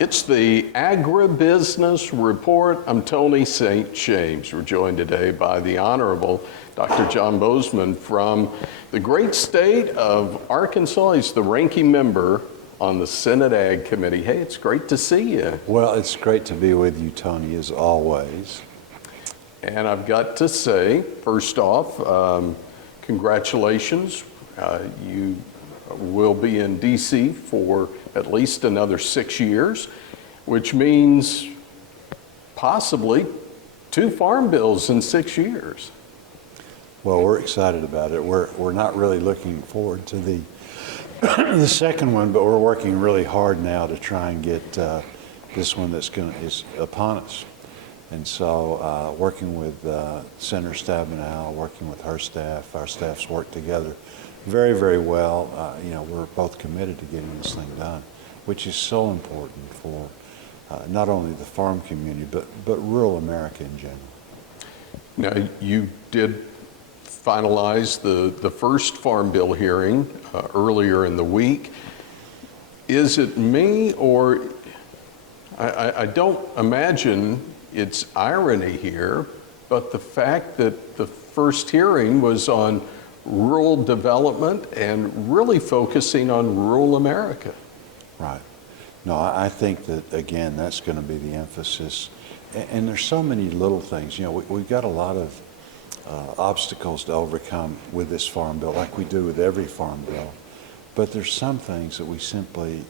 It's the Agribusiness Report. I'm Tony St. James. We're joined today by the Honorable Dr. John Boozman from the great state of Arkansas. He's the ranking member on the Senate Ag Committee. Hey, it's great to see you. Well, it's great to be with you, Tony, as always. And I've got to say, first off, congratulations. You will be in DC for at least another 6 years, which means possibly 2 farm bills in 6 years. Well, we're excited about it. We're not really looking forward to the the second one, but we're working really hard now to try and get this one is upon us. And so working with Senator Stabenow, working with her staff, our staffs work together very, very well. We're both committed to getting this thing done, which is so important for not only the farm community, but rural America in general. Now, you did finalize the first farm bill hearing earlier in the week. Is it me, or I don't imagine it's irony here, but the fact that the first hearing was on rural development and really focusing on rural America. Right. No, I think that, again, that's going to be the emphasis. And there's so many little things. We've got a lot of obstacles to overcome with this farm bill, like we do with every farm bill. But there's some things that we simply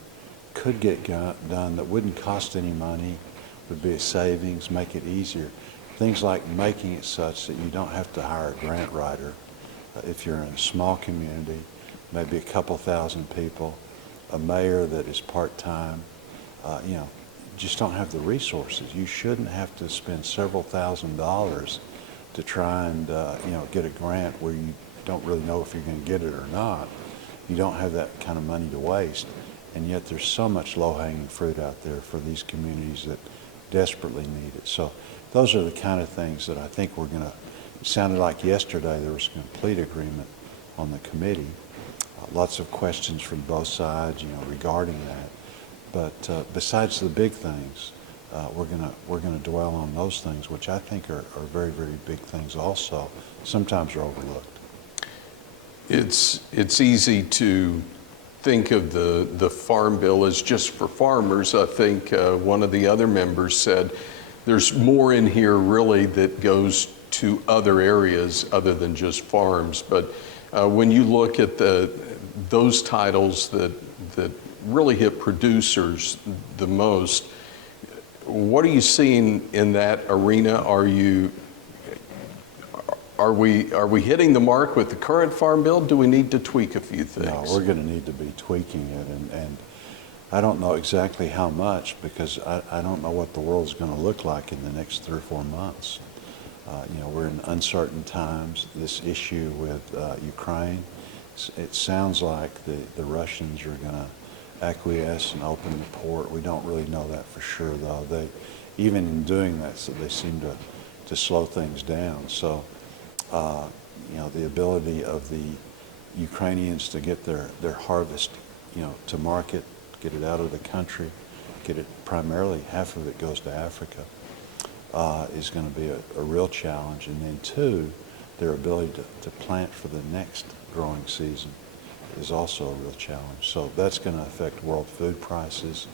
could get done that wouldn't cost any money, would be a savings, make it easier. Things like making it such that you don't have to hire a grant writer. If you're in a small community, maybe a couple thousand people, a mayor that is part-time, just don't have the resources. You shouldn't have to spend several $1,000s to try and get a grant where you don't really know if you're going to get it or not. You don't have that kind of money to waste, and yet there's so much low-hanging fruit out there for these communities that desperately need it. So those are the kind of things that I think we're going to. It sounded like yesterday there was complete agreement on the committee. Lots of questions from both sides, regarding that. But besides the big things, we're gonna dwell on those things, which I think are very, very big things. Also, sometimes are overlooked. It's easy to think of the farm bill as just for farmers. I think one of the other members said there's more in here really that goes to other areas other than just farms. But when you look at those titles that really hit producers the most, what are you seeing in that arena? Are we hitting the mark with the current farm bill? Do we need to tweak a few things? No, we're going to need to be tweaking it, and I don't know exactly how much, because I don't know what the world's going to look like in the next 3 or 4 months. We're in uncertain times. This issue with Ukraine, it sounds like the Russians are going to acquiesce and open the port. We don't really know that for sure, though. Even in doing that, so they seem to slow things down. So, the ability of the Ukrainians to get their harvest, to market, get it out of the country, get it primarily, half of it goes to Africa, is going to be a real challenge. And then 2, their ability to plant for the next growing season is also a real challenge. So that's going to affect world food prices.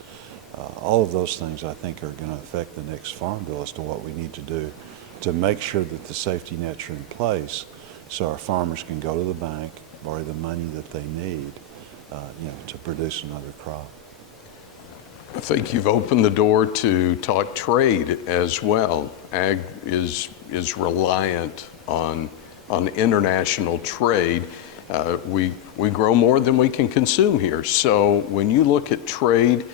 All of those things, I think, are going to affect the next farm bill as to what we need to do to make sure that the safety nets are in place so our farmers can go to the bank, borrow the money that they need, to produce another crop. I think you've opened the door to talk trade as well. Ag is reliant on international trade. We grow more than we can consume here. So when you look at trade,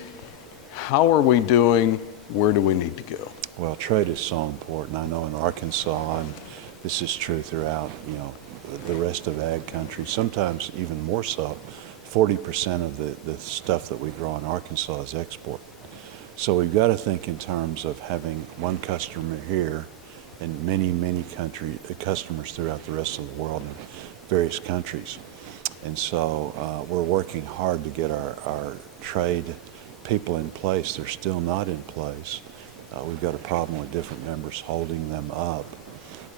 how are we doing? Where do we need to go? Well, trade is so important. I know in Arkansas, and this is true throughout, the rest of ag country, sometimes even more so, 40% of the stuff that we grow in Arkansas is export. So we've got to think in terms of having one customer here and many, many customers throughout the rest of the world in various countries. And so we're working hard to get our trade people in place. They're still not in place. We've got a problem with different members holding them up.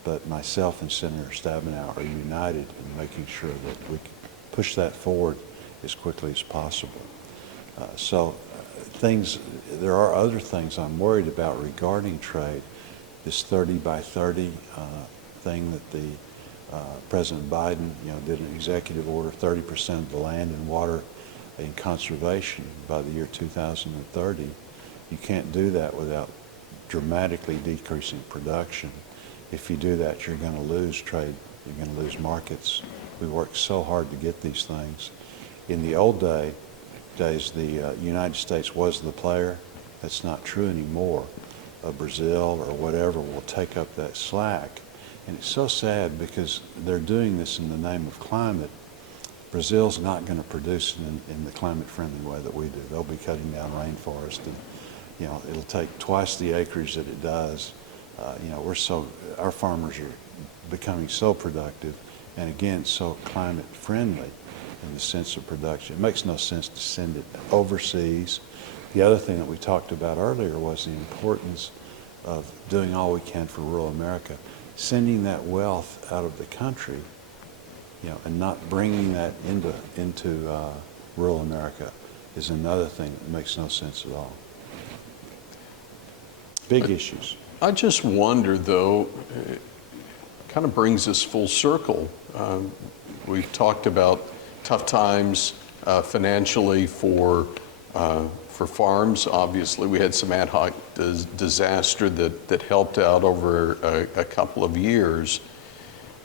But myself and Senator Stabenow are united in making sure that we push that forward as quickly as possible. There are other things I'm worried about regarding trade. This 30 by 30 thing that the President Biden, did an executive order, 30% of the land and water in conservation by the year 2030. You can't do that without dramatically decreasing production. If you do that, you're going to lose trade. You're going to lose markets. We worked so hard to get these things. In the old days, the United States was the player. That's not true anymore. Brazil or whatever will take up that slack. And it's so sad because they're doing this in the name of climate. Brazil's not going to produce in the climate-friendly way that we do. They'll be cutting down rainforest, and it'll take twice the acreage that it does. Our farmers are becoming so productive, and again, so climate-friendly in the sense of production. It makes no sense to send it overseas. The other thing that we talked about earlier was the importance of doing all we can for rural America. Sending that wealth out of the country, and not bringing that into rural America is another thing that makes no sense at all. Big issues. I just wonder, though, it kind of brings us full circle. We've talked about tough times financially for farms. Obviously, we had some ad hoc disaster that helped out over a couple of years.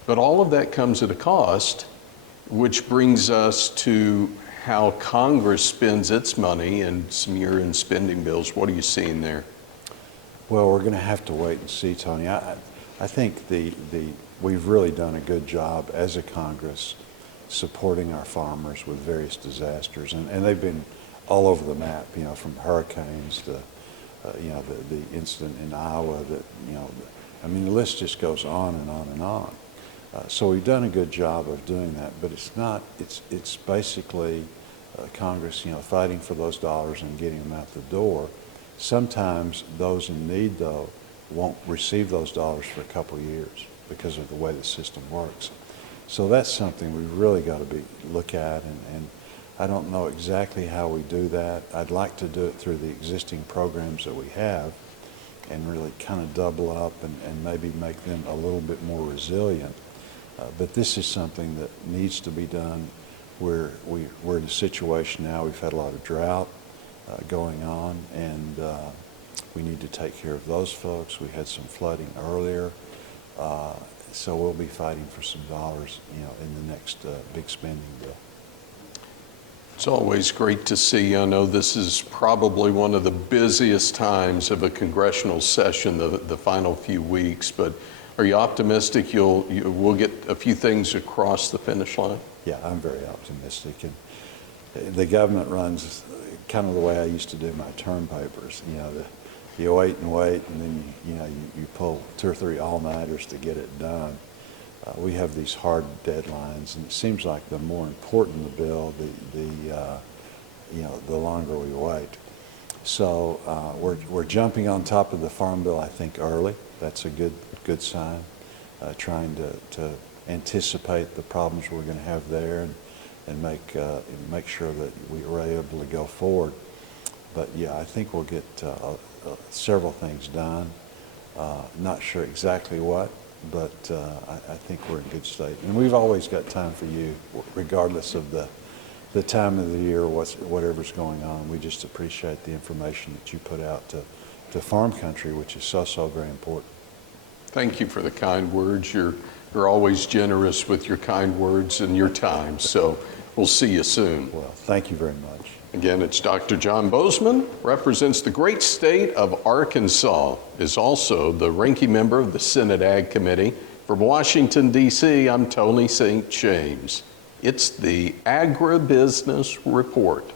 But all of that comes at a cost, which brings us to how Congress spends its money and some year-end spending bills. What are you seeing there? Well, we're going to have to wait and see, Tony. I think we've really done a good job as a Congress supporting our farmers with various disasters, and they've been all over the map, from hurricanes to, the incident in Iowa the list just goes on and on and on. So we've done a good job of doing that, but it's basically Congress, fighting for those dollars and getting them out the door. Sometimes those in need, though, won't receive those dollars for a couple of years because of the way the system works. So that's something we really got to look at, and I don't know exactly how we do that. I'd like to do it through the existing programs that we have and really kind of double up and maybe make them a little bit more resilient. But this is something that needs to be done. We're in a situation now, we've had a lot of drought going on, and we need to take care of those folks. We had some flooding earlier, so we'll be fighting for some dollars, in the next big spending bill. It's always great to see. I know this is probably one of the busiest times of a congressional session, the final few weeks, but are you optimistic we'll get a few things across the finish line? Yeah, I'm very optimistic. And the government runs kind of the way I used to do my term papers. You wait and wait, and then you pull 2 or 3 all-nighters to get it done. We have these hard deadlines, and it seems like the more important the bill, the longer we wait. So we're jumping on top of the Farm Bill, I think, early. That's a good sign. Trying to anticipate the problems we're going to have there and make sure that we were able to go forward. But yeah, I think we'll get several things done. Not sure exactly what, but I think we're in good state. And we've always got time for you, regardless of the time of the year, whatever's going on. We just appreciate the information that you put out to farm country, which is so very important. Thank you for the kind words. You're always generous with your kind words and your time. So we'll see you soon. Well, thank you very much. Again, it's Dr. John Boozman, represents the great state of Arkansas, is also the ranking member of the Senate Ag Committee. From Washington, D.C., I'm Tony St. James. It's the Agribusiness Report.